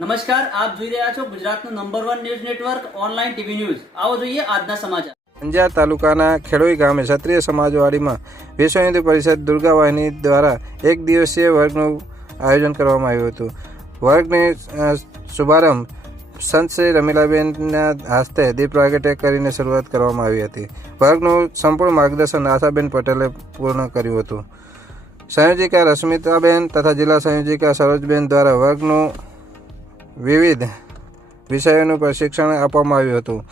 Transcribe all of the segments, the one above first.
નમસ્કાર, આપ જોઈ રહ્યા છો ગુજરાતનું number one news network online TV news આવો જોઈએ આજના સમાચાર. અંજાર તાલુકાના ખેડોઈ ગામે ક્ષત્રિય સમાજવાડીમાં વિશ્વ હિન્દુ પરિષદ દુર્ગા વાહિની દ્વારા એક દિવસીય વર્ગનું આયોજન કરવામાં આવ્યું હતું. વર્ગની શુભારંભ સંત શ્રી રમીલાબેનના હસ્તે દીપ પ્રાગટ્ય કરીને શરૂઆત કરવામાં આવી હતી. વર્ગનું સંપૂર્ણ માર્ગદર્શન આશાબેન પટેલે પૂર્ણ કર્યું હતું. સંયોજિકા રશ્મિતાબેન તથા જિલ્લા સંયોજિકા સરોજબેન દ્વારા વર્ગનું વિવિધ વિષયોનું પ્રશિક્ષણ આપવામાં આવ્યું હતું.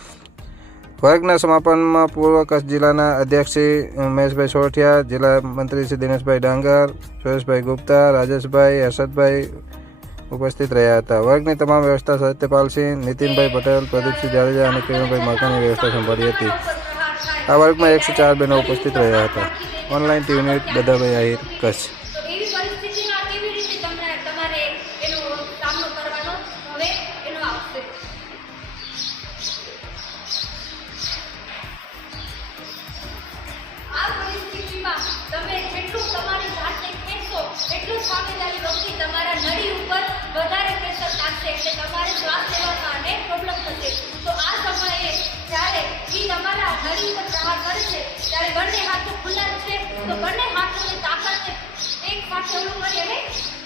વર્ગના સમાપનમાં પૂર્વ કચ્છ જિલ્લાના અધ્યક્ષ શ્રી મહેશભાઈ સોરઠિયા જિલ્લા મંત્રી શ્રી દિનેશભાઈ ડાંગર, સુરેશભાઈ ગુપ્તા, રાજેશભાઈ, હર્ષદભાઈ ઉપસ્થિત રહ્યા હતા. વર્ગની તમામ વ્યવસ્થા સત્યપાલસિંહ નીતિનભાઈ પટેલ, પ્રદીપસિંહ જાડેજા અને કિરણભાઈ માકાની વ્યવસ્થા સંભાળી હતી. આ વર્ગમાં એકસો ચાર બહેનો ઉપસ્થિત રહ્યા હતા. Online TV news Badhabhai Ahir Kutch. તમારા નળી ઉપર વધારે પ્રેશર લાગશે એટલે તમારે શ્વાસ લેવામાં અનેક પ્રોબ્લેમ થશે. તો આ સમયે જ્યારે એ તમારા નળી ઉપર પ્રહાર છે ત્યારે બંને હાથો ખુલ્લા છે તો બંને હાથોની તાકાતને એક સાથે ઓલું કરી અને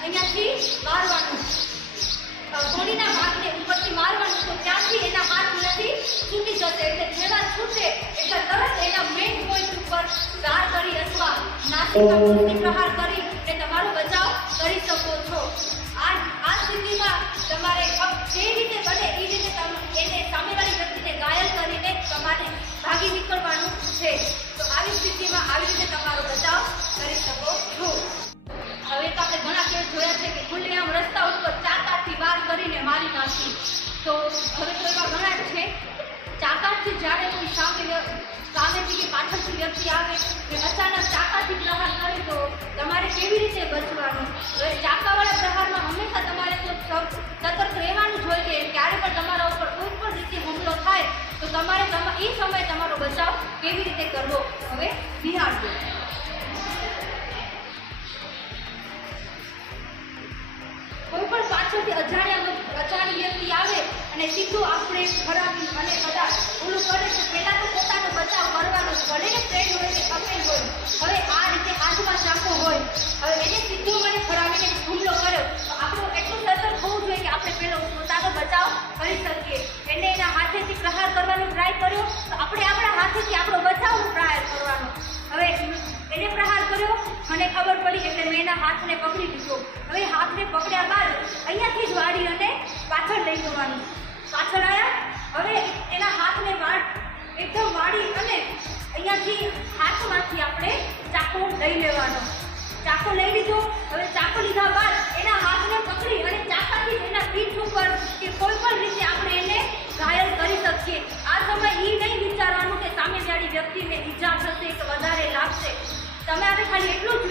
અહીંયાથી મારવાનું. ધોળીના ભાગને ઉપરથી મારવાનું. તો ત્યાંથી એના હાથ નથી છૂટી જશે. એટલે જેવા છૂટે એટલે તરત એના મેઇન પોઈન્ટ ઉપર ધાર કરી અથવા નાસિકા પ્રહાર કરી અને તમારો બચાવ કરી શકો. છો તમારે જે રીતે બને એ રીતે એને સામેવાળી વ્યક્તિને ઘાયલ કરીને તમારે ભાગી નીકળવાનું છે. તો આવી સ્થિતિમાં આવી રીતે તમારો બચાવ કરી શકો છો. હવે તો આપણે ઘણા કેસ જોયા છે કે ખુલ્લેઆમ રસ્તા ઉપર ચાકાથી વાર કરીને મારી નાખી. તો હવે તો એવા ઘણા છે. ચાકાથી જ્યારે કોઈ સામે સામેથી કે પાછળથી વ્યક્તિ આવે કે અચાનક ચાકાથી પ્રહાર કરે તો તમારે કેવી રીતે બચવાનું? હવે કરવો. હવે નિહાળજો કોઈ પણ પાછળથી અજાણ્યા અજાણી વ્યક્તિ આવે અને સીધું આપણે ખરાબી અને કદાચ ઓલું કરે તો પહેલાં તો પોતાનો બચાવ કરવાનો ભલે ને ફ્રેન્ડ હોય કે કપેલ હોય. હવે આ રીતે હાથમાં ચાકો હોય. હવે એને સીધું મને ખરાબીને હુમલો કર્યો. તો આપણું એટલું સતર્ક હોવું જોઈએ કે આપણે પેલો પોતાનો બચાવ કરી શકીએ. એને એના હાથેથી પ્રહાર કરવાનો ટ્રાય કર્યો. તો આપણે આપણા હાથેથી આપણો મને ખબર પડી એટલે મેં એના હાથને પકડી લીધો. હવે હાથને પકડ્યા બાદ અહીંયાથી જ વાળી અને પાછળ લઈ જવાનું. પાછળ આવ્યા, હવે એના હાથને વાળ એકદમ વાળી અને અહીંયાથી હાથમાંથી આપણે ચાકુ લઈ લેવાનો. ચાકુ લઈ લીધો, હવે ચાકુ લીધા બાદ તમારે ખાલી એટલું